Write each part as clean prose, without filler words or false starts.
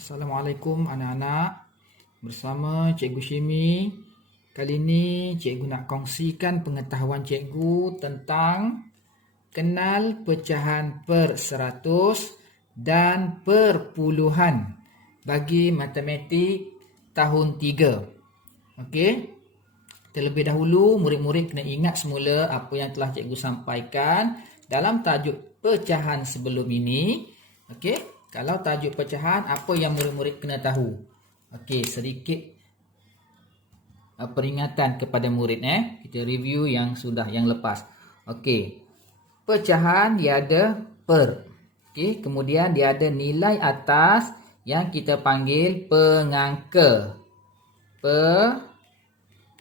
Assalamualaikum anak-anak. Bersama Cikgu Shimi. Kali ini cikgu nak kongsikan pengetahuan cikgu tentang kenal pecahan per 100 dan perpuluhan bagi matematik tahun 3. Okey. Terlebih dahulu murid-murid kena ingat semula apa yang telah cikgu sampaikan dalam tajuk pecahan sebelum ini. Okey. Kalau tajuk pecahan, apa yang murid-murid kena tahu? Okey, sedikit peringatan kepada murid. Kita review yang lepas. Okey, pecahan dia ada per. Okey, kemudian dia ada nilai atas yang kita panggil pengangka.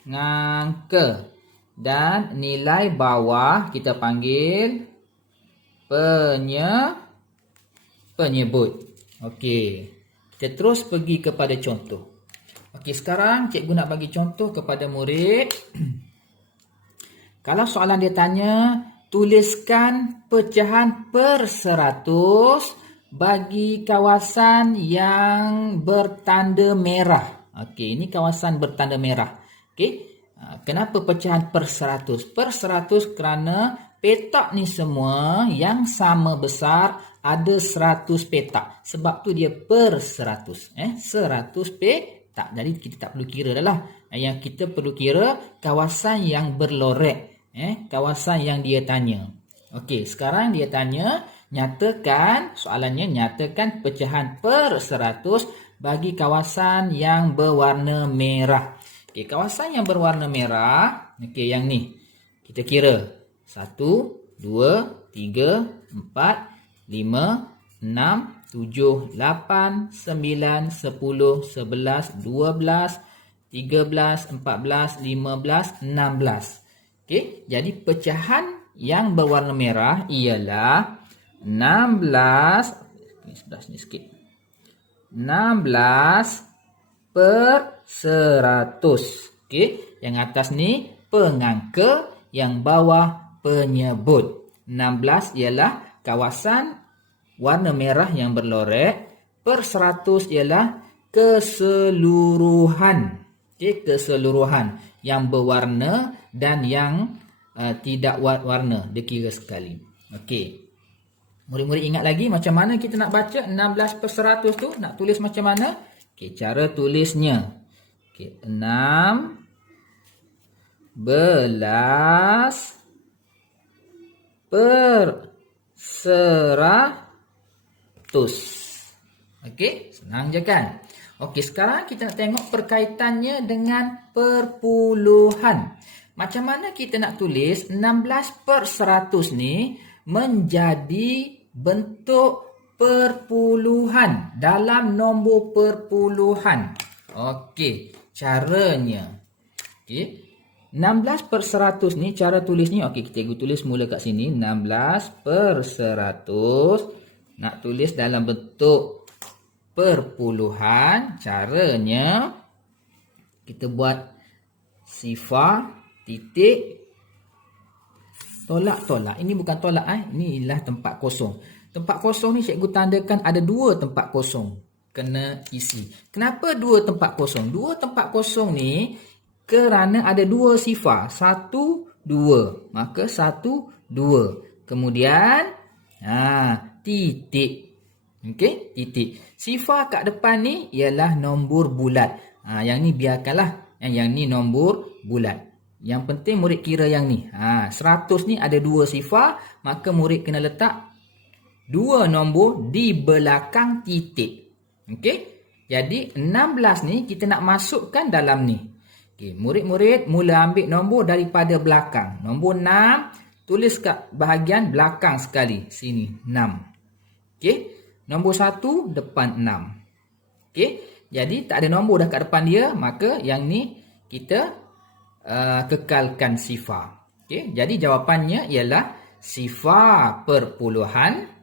Pengangka. Dan nilai bawah kita panggil penyebut. Okey. Kita terus pergi kepada contoh. Okey, sekarang cikgu nak bagi contoh kepada murid. Kalau soalan dia tanya, tuliskan pecahan per 100 bagi kawasan yang bertanda merah. Okey, ini kawasan bertanda merah. Okey. Kenapa pecahan per 100? Per 100 kerana petak ni semua yang sama besar ada 100 petak. Sebab tu dia per 100. 100 petak. Jadi kita tak perlu kira dah lah. Yang kita perlu kira kawasan yang berlorek. Kawasan yang dia tanya. Okey, sekarang dia tanya, soalannya nyatakan pecahan per 100 bagi kawasan yang berwarna merah. Okey, kawasan yang berwarna merah, okey, yang ni. Kita kira 1, 2, 3, 4, 5, 6, 7, 8, 9, 10, 11, 12, 13, 14, 15, 16. Okey, jadi pecahan yang berwarna merah ialah 16. Ini sebelah sini sikit. 16 per 100. Okey, yang atas ni pengangka, yang bawah penyebut. 16 ialah kawasan warna merah yang berlorek, per 100 ialah keseluruhan. Okey, keseluruhan yang berwarna dan yang tidak warna, dikira sekali. Okey. Murid-murid ingat lagi macam mana kita nak baca 16 per 100 tu? Nak tulis macam mana? Okey, cara tulisnya. Okey, 16 per 100. Okey, senang je kan? Okey, sekarang kita nak tengok perkaitannya dengan perpuluhan. Macam mana kita nak tulis 16 per 100 ni menjadi bentuk perpuluhan dalam nombor perpuluhan? Okey, caranya. Okey. 16 per 100 ni cara tulisnya. Okey, kita tulis mula kat sini. 16 per 100. Nak tulis dalam bentuk perpuluhan. Caranya, kita buat sifar, titik, tolak. Ini bukan tolak. Ini ialah tempat kosong. Tempat kosong ni cikgu tandakan ada 2 tempat kosong. Kena isi. Kenapa 2 tempat kosong? 2 tempat kosong ni kerana ada 2 sifar. 1, 2. Maka 1, 2. Kemudian titik. Okey, titik. Sifar kat depan ni ialah nombor bulat. Yang ni biarkanlah. Yang ni nombor bulat. Yang penting murid kira yang ni. 100 ni ada 2 sifar. Maka murid kena letak 2 nombor di belakang titik. Okey. Jadi 16 ni kita nak masukkan dalam ni. Okey, murid-murid mula ambil nombor daripada belakang. Nombor 6 tulis kat bahagian belakang sekali. Sini 6. Okey. Nombor 1 depan 6. Okey. Jadi tak ada nombor dah kat depan dia, maka yang ni kita kekalkan sifar. Okey. Jadi jawapannya ialah sifar perpuluhan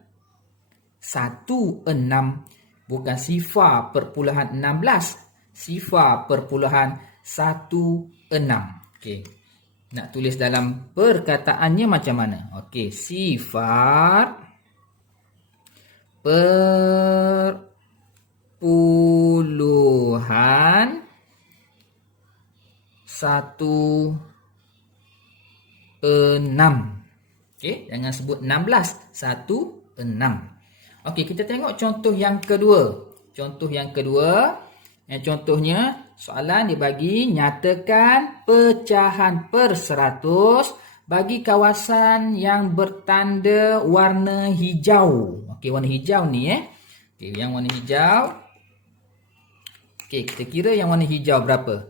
16, bukan sifar perpuluhan 16. Sifar perpuluhan 16. Okey. Nak tulis dalam perkataannya macam mana? Okey, sifar perpuluhan 16. Okey, jangan sebut 16, 16. Okey, kita tengok contoh yang kedua. Contohnya soalan dibagi nyatakan pecahan per 100 bagi kawasan yang bertanda warna hijau. Okey, warna hijau ni Okey, yang warna hijau. Okey, kita kira yang warna hijau berapa?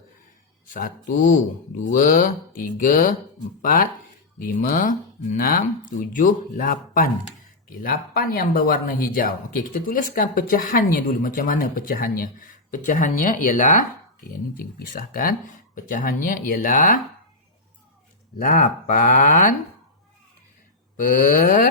1, 2, 3, 4, 5, 6, 7, 8. Okey, 8 yang berwarna hijau. Okey, kita tuliskan pecahannya dulu. Macam mana pecahannya? Pecahannya ialah, okey, ini cikgu pisahkan. Pecahannya ialah 8 per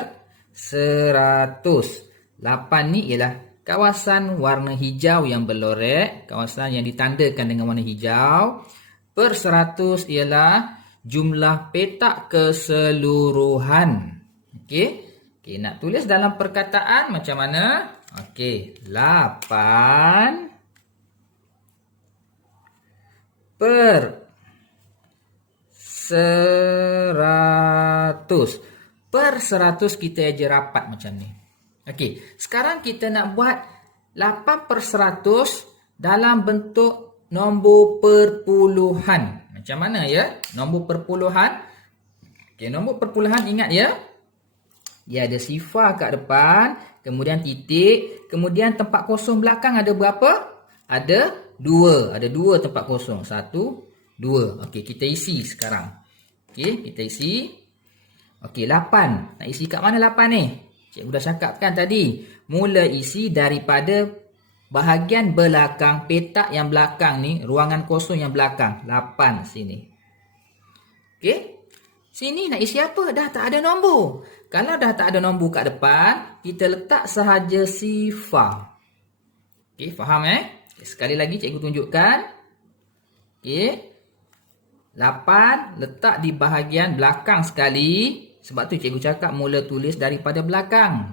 100. 8 ni ialah kawasan warna hijau yang berlorek, kawasan yang ditandakan dengan warna hijau. Per 100 ialah jumlah petak keseluruhan. Okey. Okey, nak tulis dalam perkataan macam mana? Okey, 8 per 100. Per 100 kita aja rapat macam ni. Okey, sekarang kita nak buat 8 per 100 dalam bentuk nombor perpuluhan. Macam mana ya? Nombor perpuluhan. Okey, nombor perpuluhan ingat ya. Dia ada sifar kat depan, kemudian titik, kemudian tempat kosong belakang ada berapa? Ada 2. Ada 2 tempat kosong. 1, 2. Okey, kita isi sekarang. Okey, kita isi. Okey, 8. Nak isi kat mana 8 ni? Cikgu dah cakapkan tadi. Mula isi daripada bahagian belakang, petak yang belakang ni, ruangan kosong yang belakang. 8 sini. Okey. Sini nak isi apa? Dah tak ada nombor. Kalau dah tak ada nombor kat depan, kita letak sahaja sifar. Okey, faham Sekali lagi cikgu tunjukkan. Okey. 8 letak di bahagian belakang sekali. Sebab tu cikgu cakap mula tulis daripada belakang.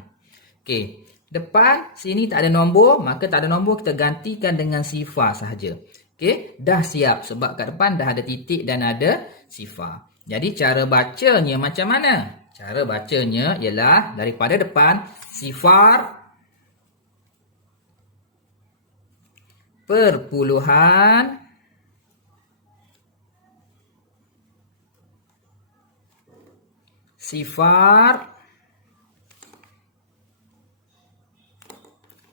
Okey. Depan, sini tak ada nombor, maka tak ada nombor kita gantikan dengan sifar sahaja. Okey, dah siap sebab kat depan dah ada titik dan ada sifar. Jadi cara bacanya macam mana? Cara bacanya ialah daripada depan sifar perpuluhan sifar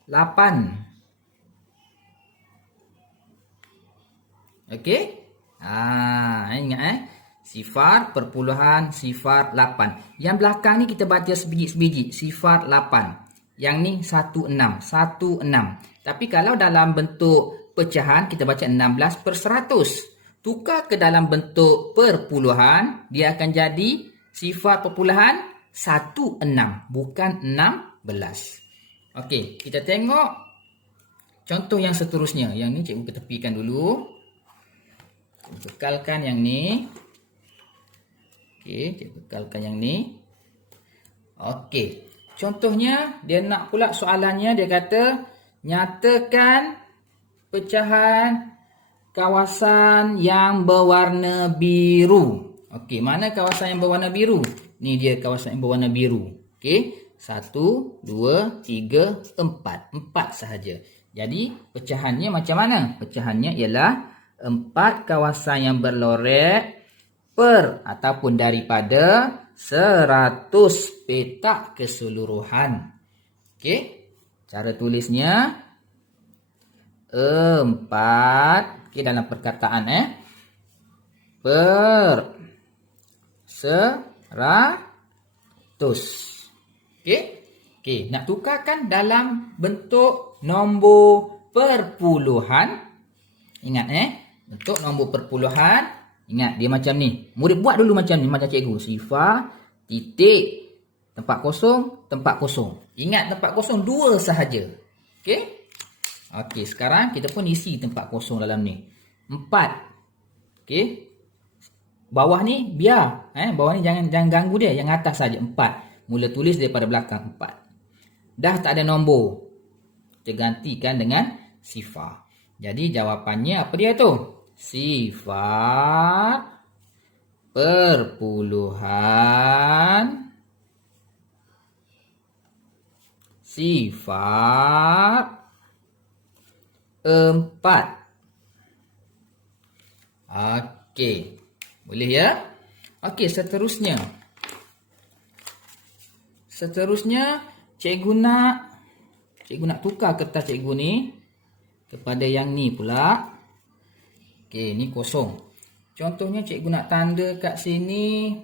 8. Okey? Ingat sifar perpuluhan sifar 8. Yang belakang ni kita baca sebiji-sebiji. Sifar 8. Yang ni 16. 16. Tapi kalau dalam bentuk pecahan kita baca 16 per 100. Tukar ke dalam bentuk perpuluhan, dia akan jadi sifar perpuluhan 16. Bukan 16. Okey, kita tengok contoh yang seterusnya. Yang ni cikgu ketepikan dulu. Bekalkan yang ni. Okey, cikgu bekalkan yang ni. Okey, contohnya dia nak pula soalannya, dia kata nyatakan pecahan kawasan yang berwarna biru. Okey, mana kawasan yang berwarna biru? Ni dia kawasan yang berwarna biru. Okey. 1, 2, 3, 4. 4 sahaja. Jadi pecahannya macam mana? Pecahannya ialah 4 kawasan yang berlorek per ataupun daripada 100 petak keseluruhan. Okey. Cara tulisnya 4. Okey, dalam perkataan per 100. Okey. Okey, nak tukarkan dalam bentuk nombor perpuluhan. Ingat bentuk nombor perpuluhan. Ingat dia macam ni. Murid buat dulu macam ni, macam cikgu. Sifar, titik, tempat kosong, tempat kosong. Ingat tempat kosong 2 sahaja. Okey. Okey, sekarang kita pun isi tempat kosong dalam ni. 4. Okey. Bawah ni biar, bawah ni jangan ganggu dia, yang atas saja 4. Mula tulis daripada belakang 4. Dah tak ada nombor. Kita gantikan dengan sifar. Jadi jawapannya apa dia tu? Sifar perpuluhan sifar 4. Okey. Boleh ya? Okey, seterusnya. Cikgu nak tukar kertas cikgu ni kepada yang ni pula. Okey, ni kosong. Contohnya cikgu nak tanda kat sini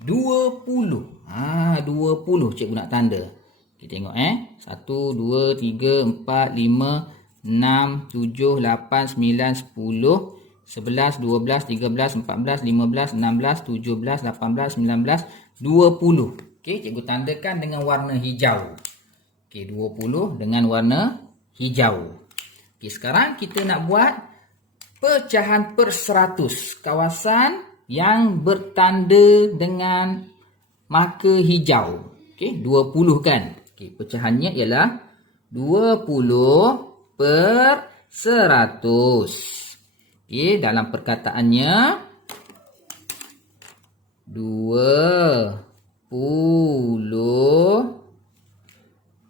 20. 20 cikgu nak tanda. Kita tengok 1, 2, 3, 4, 5, 6, 7, 8, 9, 10, 11, 12, 13, 14, 15, 16, 17, 18, 19, 20. Okey, cikgu tandakan dengan warna hijau. Okey, 20 dengan warna hijau. Okey, sekarang kita nak buat pecahan per 100 kawasan yang bertanda dengan marker hijau. Okey, 20 kan? Okey, pecahannya ialah 20 per 100. Okey, dalam perkataannya 20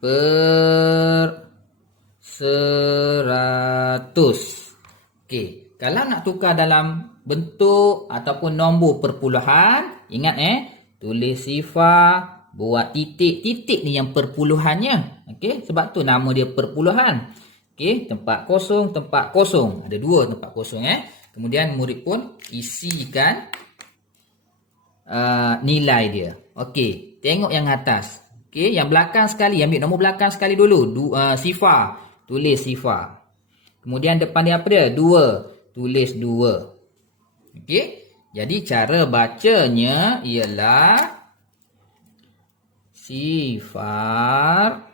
per 100. Okey, kalau nak tukar dalam bentuk ataupun nombor perpuluhan, ingat tulis sifar, buat titik-titik ni yang perpuluhannya. Okey, sebab tu nama dia perpuluhan. Okey, tempat kosong. Ada 2 tempat kosong Kemudian murid pun isikan nilai dia. Okey, tengok yang atas. Okey, yang belakang sekali, ambil nombor belakang sekali dulu. Sifar, tulis sifar. Kemudian depan dia apa dia? 2, tulis 2. Okey, jadi cara bacanya ialah sifar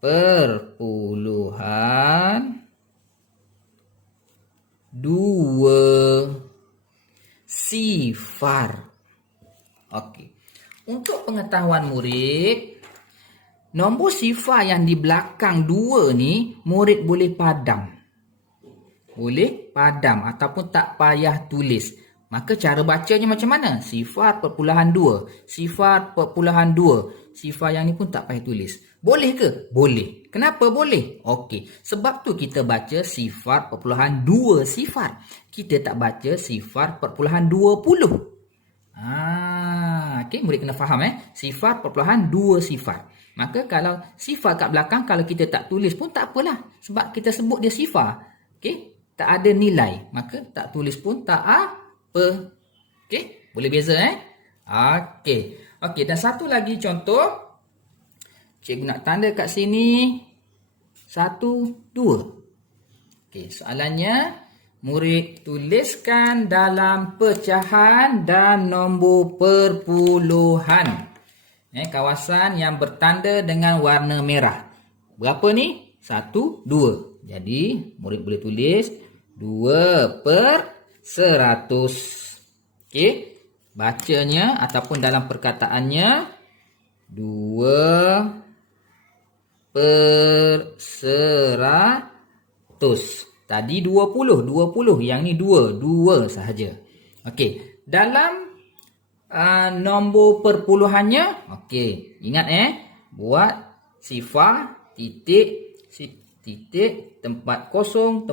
perpuluhan 2 sifar. Okey. Untuk pengetahuan murid, nombor sifar yang di belakang 2 ni murid boleh padam. Ataupun tak payah tulis. Maka cara bacanya macam mana? Sifar perpuluhan 2. Sifar perpuluhan 2. Sifar yang ni pun tak payah tulis. Boleh ke? Boleh. Kenapa boleh? Okey. Sebab tu kita baca sifar perpuluhan 2 sifar. Kita tak baca sifar perpuluhan 20. Okey, murid kena faham Sifar perpuluhan 2 sifar. Maka kalau sifar kat belakang, kalau kita tak tulis pun tak apalah. Sebab kita sebut dia sifar. Okey, tak ada nilai. Maka tak tulis pun tak apa. Okey, boleh beza Okey, dan satu lagi contoh. Cikgu nak tanda kat sini 1, 2. Okey, soalannya murid tuliskan dalam pecahan dan nombor perpuluhan kawasan yang bertanda dengan warna merah. Berapa ni? 1, 2. Jadi murid boleh tulis 2 per 100. Okey, bacanya ataupun dalam perkataannya 2 per 100. Tadi 20, yang ni 2 sahaja. Okey, dalam nombor perpuluhannya, okey, ingat buat sifar titik tempat kosong.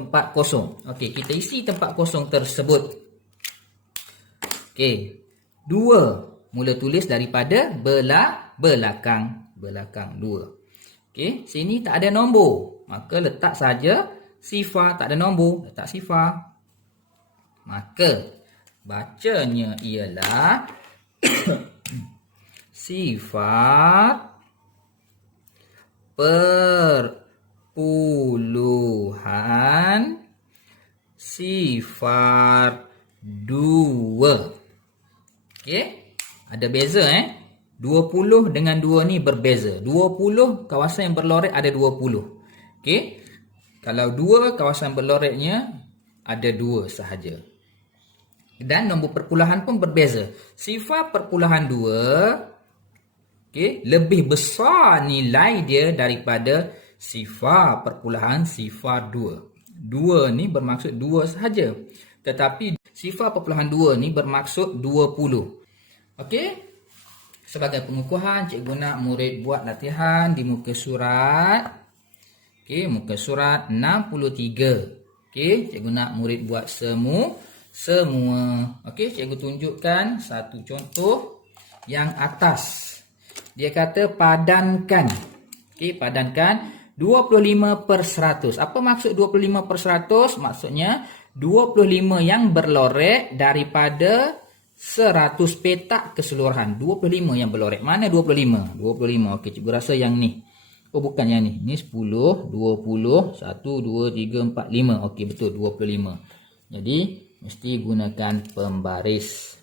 Okey, kita isi tempat kosong tersebut. Okey, 2 mula tulis daripada belakang 2. Okey, sini tak ada nombor. Maka letak saja sifar, tak ada nombor, letak sifar. Maka bacanya ialah sifar perpuluhan sifar 2. Okey, ada beza 20 dengan 2 ni berbeza. 20 kawasan yang berloret ada 20. Okey. Kalau 2 kawasan berloretnya ada 2 sahaja. Dan nombor perpuluhan pun berbeza. Sifar perpuluhan 2 Okey, lebih besar nilai dia daripada sifar perpuluhan sifar 2. 2 ni bermaksud 2 sahaja. Tetapi sifar perpuluhan 2 ni bermaksud 20. Okey. Sebagai pengukuhan, cikgu nak murid buat latihan di muka surat. Okey, muka surat 63. Okey, cikgu nak murid buat semua. Okey, cikgu tunjukkan satu contoh yang atas. Dia kata padankan. Okey, padankan 25/100. Apa maksud 25/100? Maksudnya 25 yang berlorek daripada 100 petak keseluruhan. 25 yang berlorek. Mana 25? 25. Okey, cikgu rasa yang ni. Oh, bukan yang ni. Ni 10, 20, 1, 2, 3, 4, 5. Okey, betul 25. Jadi, mesti gunakan pembaris.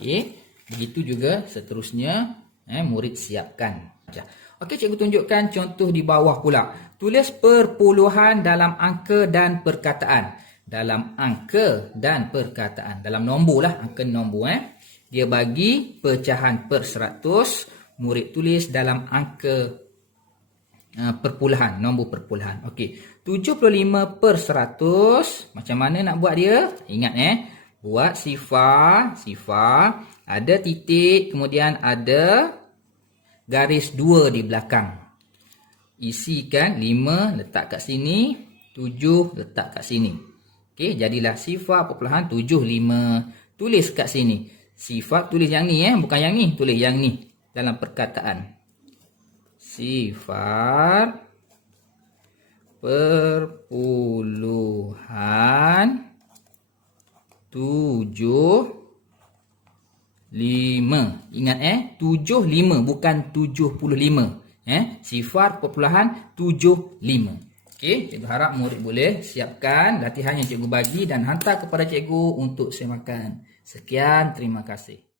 Okey, begitu juga seterusnya. Murid siapkan. Okey, cikgu tunjukkan contoh di bawah pula. Tulis perpuluhan dalam angka dan perkataan. Dalam angka dan perkataan. Dalam nombor lah. Angka nombor. Dia bagi pecahan per 100. Murid tulis dalam angka perpuluhan. Nombor perpuluhan. Okey. 75/100. Macam mana nak buat dia? Ingat buat sifar. Ada titik. Kemudian ada garis 2 di belakang. Isikan 5 letak kat sini. 7 letak kat sini. Okey, jadilah sifar perpuluhan 75. Tulis kat sini. Sifar tulis yang ni bukan yang ni. Tulis yang ni dalam perkataan. Sifar perpuluhan 75. Ingat 75 bukan 75. Sifar perpuluhan 75. Okey, cikgu harap murid boleh siapkan latihan yang cikgu bagi dan hantar kepada cikgu untuk semakan. Sekian, terima kasih.